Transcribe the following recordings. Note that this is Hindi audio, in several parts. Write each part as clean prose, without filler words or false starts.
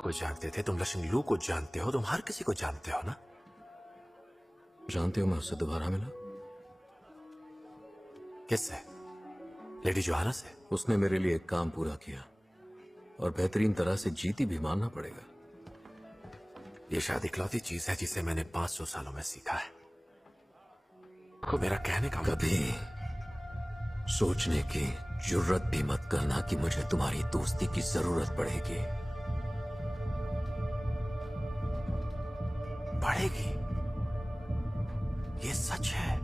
को जानते थे, तुम लशिंग लू को जानते हो, तुम हर किसी को जानते हो ना। जानते हो मैं उससे दोबारा मिला? किससे? लेडी जोहाना से? उसने मेरे लिए एक काम पूरा किया और बेहतरीन तरह से जीती भी मानना पड़ेगा। ये शायद इकलौती चीज है जिसे मैंने 500 सालों में सीखा है। को मेरा कहने का कभी सोचने की जुर्रत भी मत करना कि मुझे तुम्हारी दोस्ती की जरूरत पड़ेगी। पड़ेगी? ये सच है?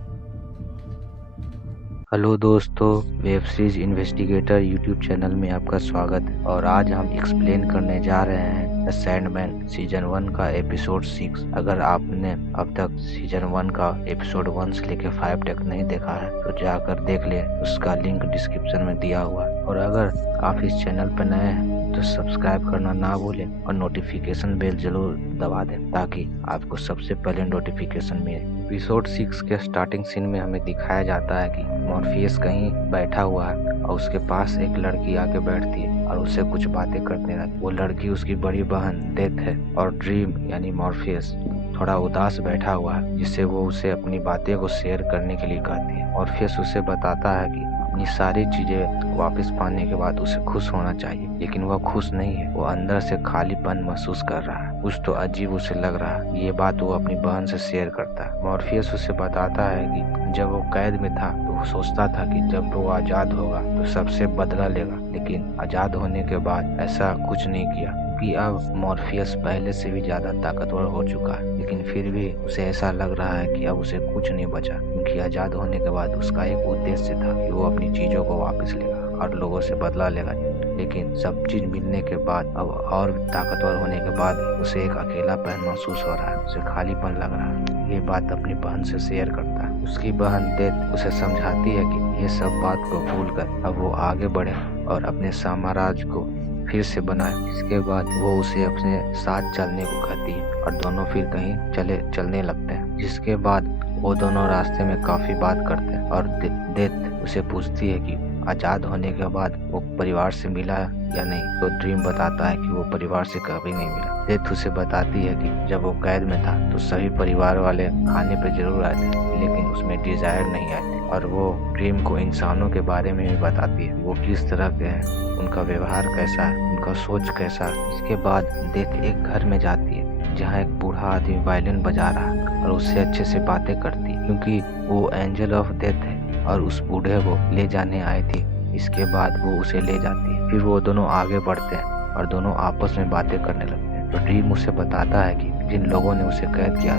हेलो दोस्तों, web series investigator YouTube channel में आपका स्वागत है। और आज हम एक्सप्लेन करने जा रहे हैं द सैंडमैन सीजन 1 का एपिसोड 6। अगर आपने अब तक सीजन 1 का एपिसोड 1 से लेकर 5 तक नहीं देखा है तो जाकर देख ले, उसका लिंक डिस्क्रिप्शन में दिया हुआ है। और अगर आप इस चैनल पर नए हैं तो सब्सक्राइब करना ना भूलें और नोटिफिकेशन बेल जरूर दबा दें ताकि आपको सबसे पहले नोटिफिकेशन मिले। एपिसोड 6 के स्टार्टिंग सीन में हमें दिखाया जाता है कि मॉर्फियस कहीं बैठा हुआ है और उसके पास एक लड़की आके बैठती है और उससे कुछ बातें करने लगती है। वो लड़की उसकी बड़ी बहन डेथ है और ड्रीम यानी मॉर्फियस थोड़ा उदास बैठा हुआ है, जिससे वो उसे अपनी बातें को शेयर करने के लिए कहती है। मॉर्फियस उसे बताता है कि अपनी सारी चीजें वापस पाने के बाद उसे खुश होना चाहिए, लेकिन वह खुश नहीं है। वो अंदर से खालीपन महसूस कर रहा है, कुछ तो अजीब उसे लग रहा है। ये बात वो अपनी बहन से शेयर करता है। मॉर्फियस उसे बताता है कि जब वो कैद में था तो वो सोचता था कि जब वो आजाद होगा तो सबसे बदला लेगा, लेकिन आजाद होने के बाद ऐसा कुछ नहीं किया कि अब मॉर्फियस पहले से भी ज्यादा ताकतवर हो चुका है। लेकिन फिर भी उसे ऐसा लग रहा है कि अब उसे कुछ नहीं बचा, क्योंकि आजाद होने के बाद उसका एक उद्देश्य था कि वो अपनी चीजों को वापस लेगा और लोगों से बदला लेगा। लेकिन सब चीज मिलने के बाद अब और ताकतवर होने के बाद उसे एक अकेलापन महसूस हो रहा है, उसे खालीपन लग रहा है। ये बात अपनी बहन से शेयर करता है। उसकी बहन डेथ उसे समझाती है कि ये सब बात को भूलकर अब वो आगे बढ़े और अपने साम्राज्य को फिर से बनाए। इसके बाद वो उसे अपने साथ चलने को कहती है और दोनों फिर कहीं चलने लगते हैं। जिसके बाद वो दोनों रास्ते में काफी बात करते हैं और डेथ उसे पूछती है कि आजाद होने के बाद वो परिवार से मिला या नहीं, तो ड्रीम बताता है कि वो परिवार से कभी नहीं मिला। डेथ उसे बताती है कि जब वो कैद में था तो सभी परिवार वाले खाने पे जरूर आए थे, लेकिन उसमें डिजायर नहीं आए थे। और वो ड्रीम को इंसानों के बारे में भी बताती है, वो किस तरह के हैं, उनका व्यवहार कैसा है, उनका सोच कैसा है। इसके बाद डेथ एक घर में जाती है जहाँ एक बूढ़ा आदमी वायलिन बजा रहा है और उससे अच्छे से बातें करती है, क्योंकि वो एंजल ऑफ डेथ है और उस बूढ़े को ले जाने आई थी। इसके बाद वो उसे ले जाती है। फिर वो दोनों आगे बढ़ते हैं और दोनों आपस में बातें करने लगते हैं। तो ड्रीम उसे बताता है कि जिन लोगों ने उसे कैद किया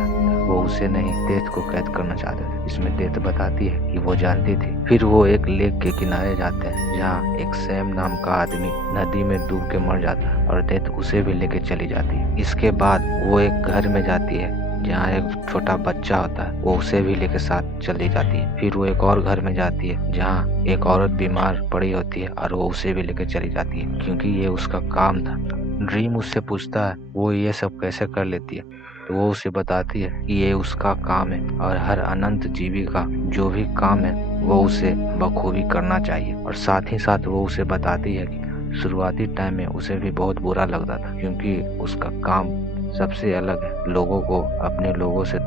वो उसे नहीं, डेथ को कैद करना चाहते थे। इसमें डेथ बताती है कि वो जानती थी। फिर वो एक लेक के किनारे जाते हैं जहाँ एक सैम नाम का आदमी नदी में डूब के मर जाता है और डेथ उसे भी लेके चली जाती है। इसके बाद वो एक घर में जाती है जहाँ एक छोटा बच्चा होता है, वो उसे भी लेके साथ चली जाती है। फिर वो एक और घर में जाती है जहाँ एक औरत बीमार पड़ी होती है और वो उसे भी लेके चली जाती है, क्योंकि ये उसका काम था। ड्रीम उससे पूछता है वो ये सब कैसे कर लेती है, तो वो उसे बताती है कि ये उसका काम है और हर अनंत जीवी का जो भी काम है वो उसे बखूबी करना चाहिए। और साथ ही साथ वो उसे बताती है कि शुरुआती टाइम में उसे भी बहुत बुरा लगता था, क्योंकि उसका काम सबसे अलग है, लोगों को अपने लोगों से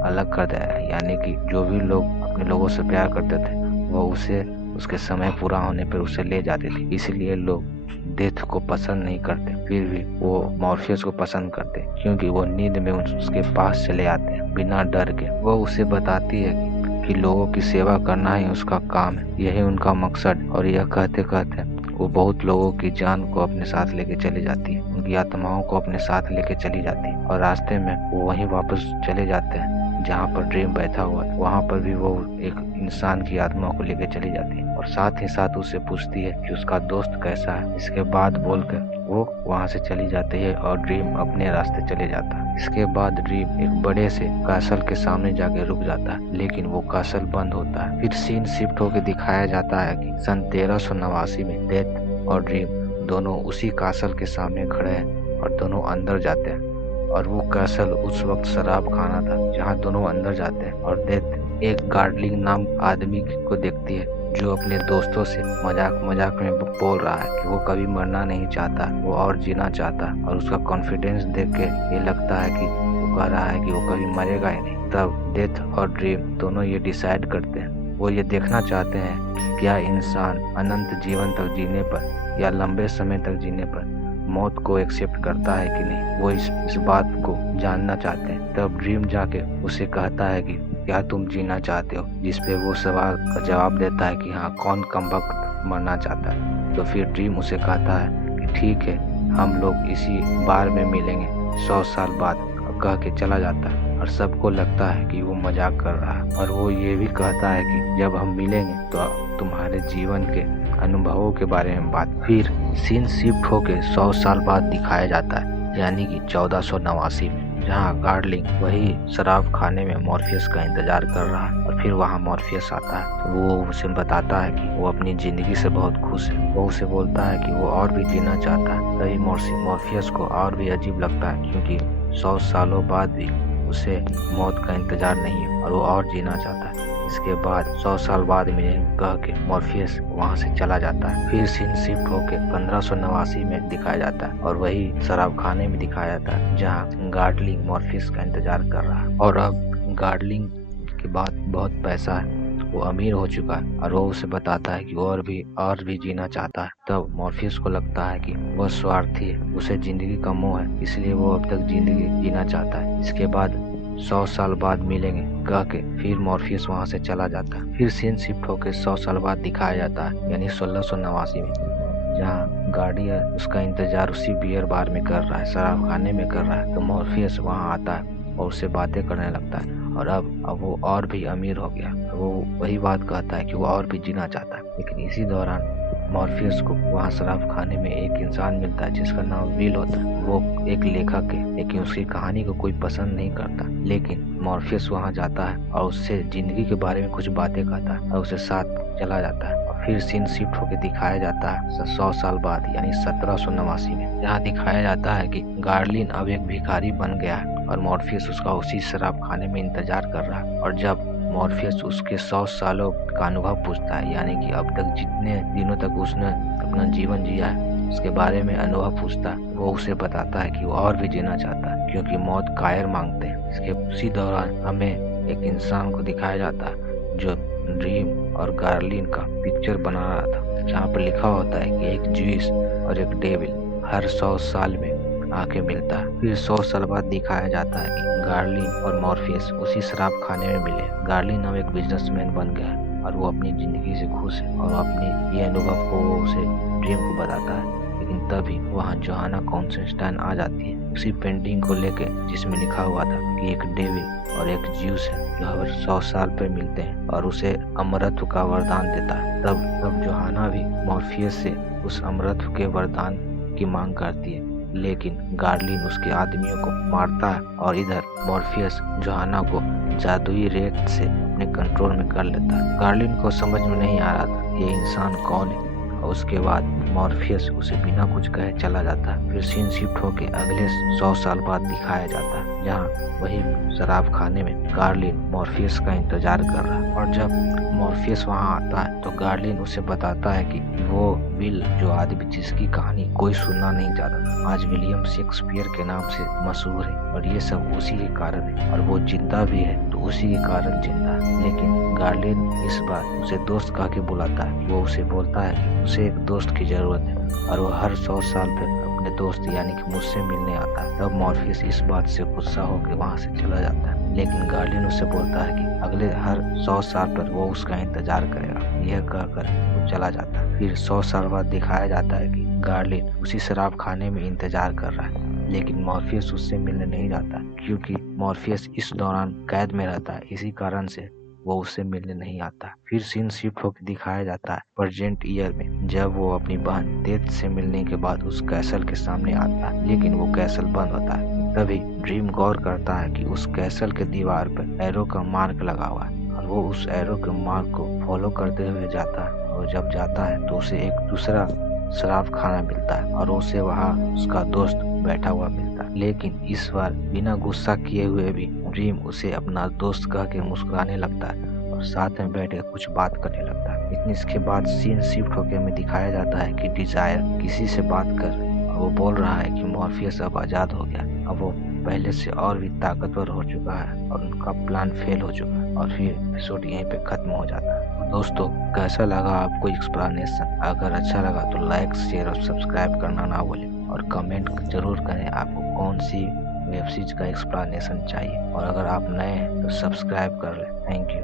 अलग कर दिया है। यानी कि जो भी लोग अपने लोगों से प्यार करते थे वो उसे उसके समय पूरा होने पर उसे ले जाते थे। इसीलिए लोग डेथ को पसंद नहीं करते, फिर भी वो मॉर्फियस को पसंद करते, क्योंकि वो नींद में उसके पास चले आते हैं बिना डर के। वो उसे बताती है कि लोगों की सेवा करना ही उसका काम है, यही उनका मकसद। और यह कहते कहते वो बहुत लोगों की जान को अपने साथ लेके चली जाती है, उनकी आत्माओं को अपने साथ लेके चली जाती है। और रास्ते में वो वहीं वापस चले जाते हैं जहाँ पर ड्रीम बैठा हुआ है। वहाँ पर भी वो एक इंसान की आत्मा को लेके चली जाती है और साथ ही साथ उससे पूछती है कि उसका दोस्त कैसा है। इसके बाद बोलकर वो वहाँ से चली जाती है और ड्रीम अपने रास्ते चले जाता है। इसके बाद ड्रीम एक बड़े से कासल के सामने जाके रुक जाता है, लेकिन वो कासल बंद होता है। फिर सीन शिफ्ट होकर दिखाया जाता है कि सन 1389 में डेथ और ड्रीम दोनों उसी कासल के सामने खड़े हैं और दोनों अंदर जाते हैं। और वो कासल उस वक्त शराब खाना था जहाँ दोनों अंदर जाते हैं और डेथ एक गार्डलिंग नाम आदमी को देखती है जो अपने दोस्तों से मजाक मजाक में बोल रहा है कि वो कभी मरना नहीं चाहता, वो और जीना चाहता, और उसका कॉन्फिडेंस देख के ये लगता है कि वो कह रहा है कि वो कभी मरेगा ही नहीं। तब डेथ और ड्रीम दोनों ये डिसाइड करते हैं, वो ये देखना चाहते हैं कि क्या इंसान अनंत जीवन तक जीने पर या लंबे समय तक जीने पर मौत को एक्सेप्ट करता है कि नहीं। वो इस बात को जानना चाहते हैं। तब ड्रीम जाके उसे कहता है कि क्या तुम जीना चाहते हो, जिसपे वो सवाल का जवाब देता है कि हाँ, कौन कमबख्त मरना चाहता है। तो फिर ड्रीम उसे कहता है कि ठीक है, हम लोग इसी बार में मिलेंगे 100 साल बाद, कह के चला जाता है। और सबको लगता है कि वो मजाक कर रहा है, और वो ये भी कहता है कि जब हम मिलेंगे तो तुम्हारे जीवन के अनुभवों के बारे में बात। फिर सीन शिफ्ट होके 100 साल बाद दिखाया जाता है, यानी कि 1489 में, जहाँ गार्डलिंग वही शराब खाने में मॉर्फियस का इंतजार कर रहा है। और फिर वहाँ मॉर्फियस आता है, तो वो उसे बताता है कि वो अपनी जिंदगी से बहुत खुश है। वो उसे बोलता है कि वो और भी जीना चाहता है। तभी मॉर्फियस को और भी अजीब लगता है, क्योंकि 100 सालों बाद भी उसे मौत का इंतजार नहीं है और वो और जीना चाहता है। इसके बाद 100 साल बाद में कह के मॉर्फियस वहाँ से चला जाता है। फिर सीन शिफ्ट होके 1589 में दिखाया जाता है, और वही शराब खाने में दिखाया जाता है, जहाँ गार्डलिंग मॉर्फियस का इंतजार कर रहा है। और अब गार्डलिंग के बाद बहुत पैसा है, वो अमीर हो चुका है, और वो उसे बताता है कि वो और भी जीना चाहता है। तब मॉर्फियस को लगता है कि वह स्वार्थी है, उसे जिंदगी का मोह है, इसलिए वो अब तक जिंदगी जीना चाहता है। इसके बाद 100 साल बाद मिलेंगे कह के फिर मॉर्फियस वहाँ से चला जाता है। फिर सीन शिफ्ट होकर 100 साल बाद दिखाया जाता है, यानी 1689 में, जहाँ गार्डियन उसका इंतजार उसी बियर बार में कर रहा है, शराब खाने में कर रहा है। तो मॉर्फियस वहाँ आता है और उससे बातें करने लगता है, और अब वो और भी अमीर हो गया। वो वही बात कहता है कि वो और भी जीना चाहता है। लेकिन इसी दौरान मॉर्फियस को वहाँ शराब खाने में एक इंसान मिलता है जिसका नाम विल होता है। वो एक लेखक है, लेकिन उसकी कहानी को कोई पसंद नहीं करता। लेकिन मॉर्फियस वहाँ जाता है और उससे जिंदगी के बारे में कुछ बातें कहता है और उसे साथ चला जाता है। और फिर सीन शिफ्ट होकर दिखाया जाता है 100 साल बाद, यानी 1789 में, जहाँ दिखाया जाता है कि गार्डलिन अब एक भिखारी बन गया है और मॉर्फियस उसका उसी शराब खाने में इंतजार कर रहा है। और जब मॉर्फियस उसके 100 सालों का अनुभव पूछता है, यानी कि अब तक जितने दिनों तक उसने अपना जीवन जिया है उसके बारे में अनुभव पूछता है, वो उसे बताता है कि वो और भी जीना चाहता है, क्योंकि मौत कायर मांगते हैं। इसके उसी दौरान हमें एक इंसान को दिखाया जाता है जो ड्रीम और गार्लिन का पिक्चर बना रहा था, जहाँ पर लिखा होता है कि एक ज्यूस और एक डेविल हर 100 साल में आके मिलता है। फिर 100 साल बाद दिखाया जाता है कि गार्लिन और मॉर्फियस उसी शराब खाने में मिले। गार्लिन अब एक बिजनेसमैन बन गया है और वो अपनी जिंदगी से खुश है, और अपने ये अनुभव को वो उसे ड्रीम को बताता है। लेकिन तभी वहाँ जोहाना कॉन्स्टेंटाइन आ जाती है उसी पेंटिंग को लेके, जिसमें लिखा हुआ था कि एक डेविल और एक ज्यूस है जो हर 100 साल पर मिलते हैं और उसे अमरत्व का वरदान देता है। तब जोहाना भी मॉर्फियस से उस अमरत्व के वरदान की मांग करती है, लेकिन गार्लिन उसके आदमियों को मारता है, और इधर मॉर्फियस जोहाना को जादुई रेत से अपने कंट्रोल में कर लेता है। गार्लिन को समझ में नहीं आ रहा था ये इंसान कौन है, और उसके बाद मॉर्फियस उसे बिना कुछ कहे चला जाता है। फिर सीन शिफ्ट होके अगले 100 साल बाद दिखाया जाता है, जहाँ वही शराब खाने में गार्लिन मॉर्फियस का इंतजार कर रहा है। और जब मॉर्फियस वहाँ आता है तो गार्लिन उसे बताता है कि वो विल, जो आदमी जिसकी कहानी कोई सुनना नहीं चाहता, आज विलियम शेक्सपियर के नाम से मशहूर है, और ये सब उसी के कारण है, और वो जिंदा भी है तो उसी के कारण जिंदा है। लेकिन गार्लिन इस बार उसे दोस्त कह के बुलाता है। वो उसे बोलता है कि उसे एक दोस्त की जरूरत है, और वो हर 100 साल पर अपने दोस्त यानी कि मुझसे मिलने आता है। तब मॉर्फियस इस बात से गुस्सा होकर वहाँ से चला जाता है, लेकिन गार्लिन उसे बोलता है कि अगले हर 100 साल पर वो उसका इंतजार करेगा। यह कहकर वो चला जाता है। फिर 100 साल बाद दिखाया जाता है कि गार्लिन उसी शराब खाने में इंतजार कर रहा है, लेकिन मॉर्फियस उससे मिलने नहीं जाता, क्योंकि मॉर्फियस इस दौरान कैद में रहता है। इसी कारण से वो उससे मिलने नहीं आता। फिर सीन शिफ्ट होकर दिखाया जाता है प्रेजेंट ईयर में, जब वो अपनी बहन डेथ से मिलने के बाद उस कैसल के सामने आता है, लेकिन वो कैसल बंद होता है। तभी ड्रीम गौर करता है कि उस कैसल के दीवार पर एरो का मार्क लगा हुआ है, और वो उस एरो के मार्क को फॉलो करते हुए जाता है। और जब जाता है तो उसे एक दूसरा शराब खाना मिलता है, और उसे वहाँ उसका दोस्त बैठा हुआ मिलता है। लेकिन इस बार बिना गुस्सा किए हुए भी ड्रीम उसे अपना दोस्त कह के मुस्कुराने लगता है, और साथ में बैठ के कुछ बात करने लगता है। लेकिन इसके बाद सीन शिफ्ट होकर हमें दिखाया जाता है कि डिजायर किसी से बात कर और वो बोल रहा है कि मॉर्फियस अब आजाद हो गया, अब वो पहले से और भी ताकतवर हो चुका है और उनका प्लान फेल हो चुका है। और फिर एपिसोड यहीं पे खत्म हो जाता है। तो दोस्तों, कैसा लगा आपको एक्सप्लेनेशन? अगर अच्छा लगा तो लाइक, शेयर और सब्सक्राइब करना ना भूलें और कमेंट जरूर करें आपको कौन सी वेब सीरीज का एक्सप्लेनेशन चाहिए। और अगर आप नए हैं तो सब्सक्राइब कर लें। Thank you.